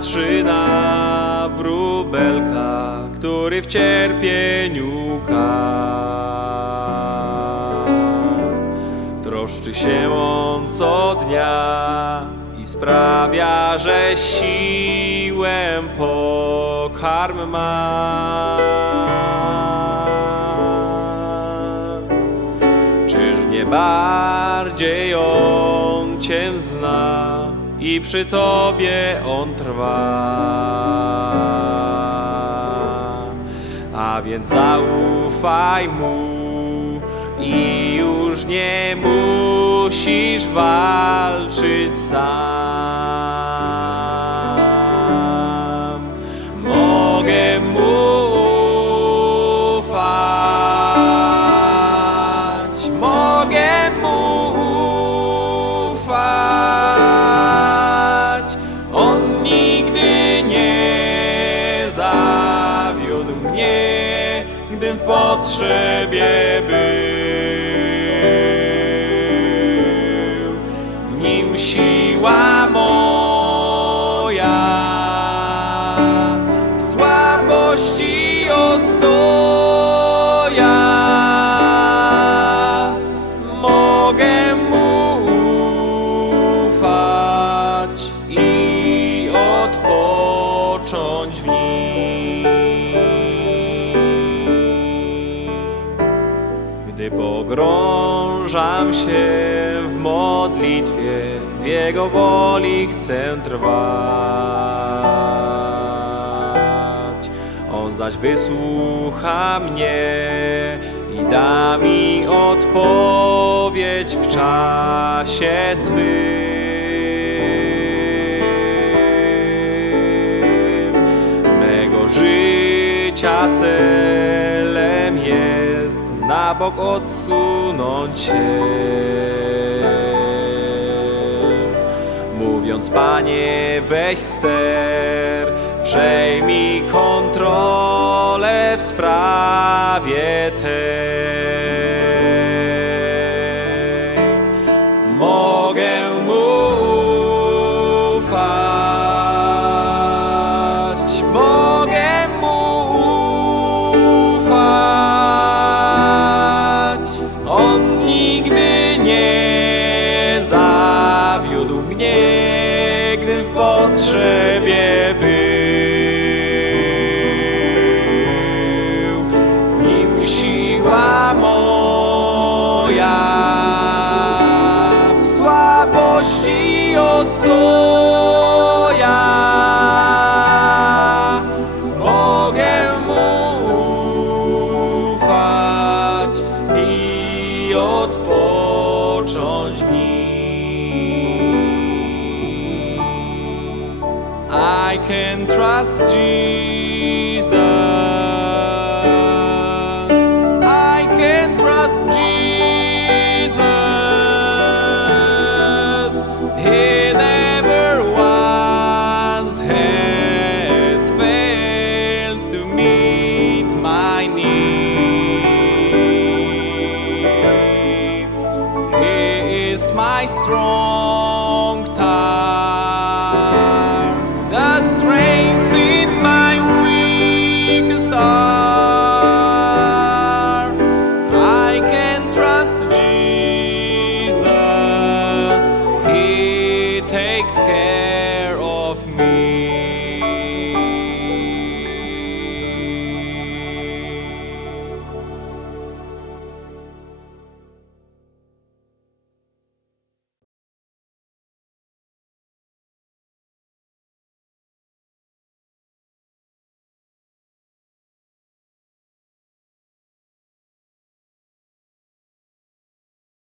Patrzy na wróbelka, który w cierpieniu ka. Troszczy się on co dnia i sprawia, że siłę pokarm ma. Czyż nie bardziej on cię zna i przy tobie on trwa? A więc zaufaj mu i już nie musisz walczyć sam. Zawiódł mnie, gdym w potrzebie był. W nim siła moja, w słabości ostoja. Mogę mu ufać i odpocząć w nim. Pogrążam się w modlitwie, w Jego woli chcę trwać. On zaś wysłucha mnie i da mi odpowiedź w czasie swym mego życia celem jest na bok odsunąć się. Mówiąc, Panie, weź ster, przejmij kontrolę w sprawie tej. Słabości ostoja. Mogę mu ufać i odpocząć w nim. I can trust Jesus. Strong tower,